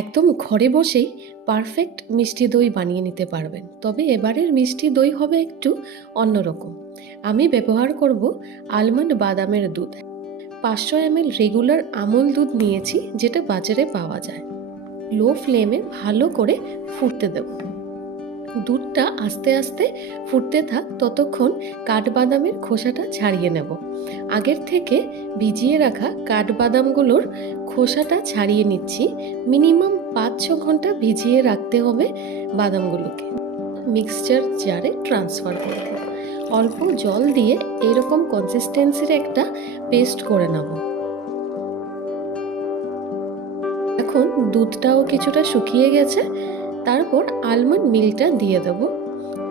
একদম ঘরে বসেই পারফেক্ট মিষ্টি দই বানিয়ে নিতে পারবেন। তবে এবারের মিষ্টি দই হবে একটু অন্যরকম। আমি ব্যবহার করব আলমন্ড বাদামের দুধ। 500 ml রেগুলার আমুল দুধ নিয়েছি, যেটা বাজারে পাওয়া যায়। লো ফ্লেমে ভালো করে ফুটতে দেব। দুধটা আস্তে আস্তে ফুটতে থাক, ততক্ষণ কাঠবাদামের খোসাটা ছাড়িয়ে নেব। আগের থেকে ভিজিয়ে রাখা কাঠবাদামগুলোর খোসাটা ছাড়িয়ে নিচ্ছি। মিনিমাম 5-6 ঘন্টা ভিজিয়ে রাখতে হবে বাদামগুলোকে। মিক্সচার জারে ট্রান্সফার করব। অল্প জল দিয়ে এরকম কনসিস্টেন্সির একটা পেস্ট করে নেব। এখন দুধটাও কিছুটা শুকিয়ে গেছে। তারপর আলমন্ড মিল্কটা দিয়ে দেব।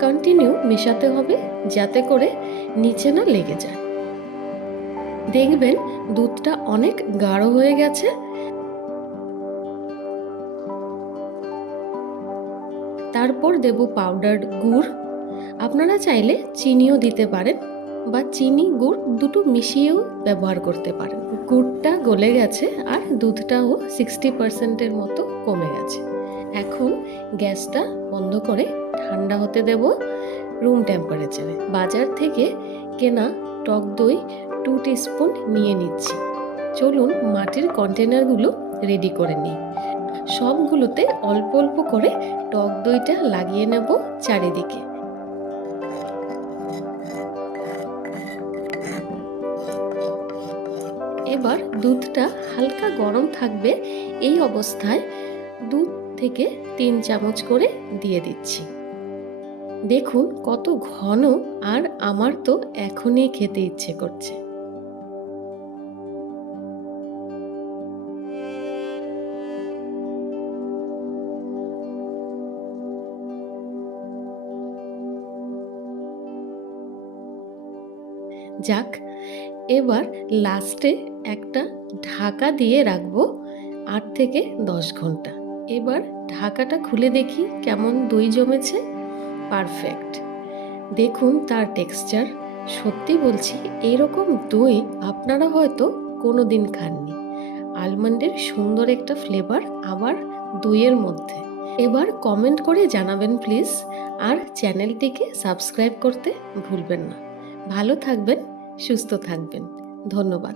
কন্টিনিউ মেশাতে হবে যাতে করে নিচে না লেগে যায়। দেখবেন দুধটা অনেক গাঢ় হয়ে গেছে। তারপর দেব পাউডার্ড গুড়। আপনারা চাইলে চিনিও দিতে পারেন বা চিনি গুড় দুটো মিশিয়েও ব্যবহার করতে পারেন। গুড়টা গলে গেছে আর দুধটাও 60%-এর মতো কমে গেছে। এখন গ্যাসটা বন্ধ করে ঠান্ডা হতে দেব রুম টেম্পারেচারে। বাজার থেকে কেনা টক দই 2 টিস্পুন নিয়ে নিচ্ছি। চলুন মাটির কন্টেনারগুলো রেডি করে নিই। সবগুলোতে অল্প অল্প করে টক দইটা লাগিয়ে নেব চারিদিকে। এবার দুধটা হালকা গরম থাকবে। এই অবস্থায় 2 থেকে 3 চামচ করে দিয়ে দিচ্ছি। দেখুন কত ঘন, আর আমার তো এখনই খেতে ইচ্ছে করছে। যাক, এবার লাস্টে একটা ঢাকা দিয়ে রাখবো 8 থেকে 10 ঘন্টা। এবার ঢাকাটা খুলে দেখি কেমন দই জমেছে। পারফেক্ট। দেখুন তার টেক্সচার। সত্যি বলছি, এরকম দই আপনারা হয়তো কোনো দিন খাননি। আলমন্ডের সুন্দর একটা ফ্লেভার আবার দইয়ের মধ্যে। এবার কমেন্ট করে জানাবেন প্লিজ, আর চ্যানেলটিকে সাবস্ক্রাইব করতে ভুলবেন না। ভালো থাকবেন, সুস্থ থাকবেন। ধন্যবাদ।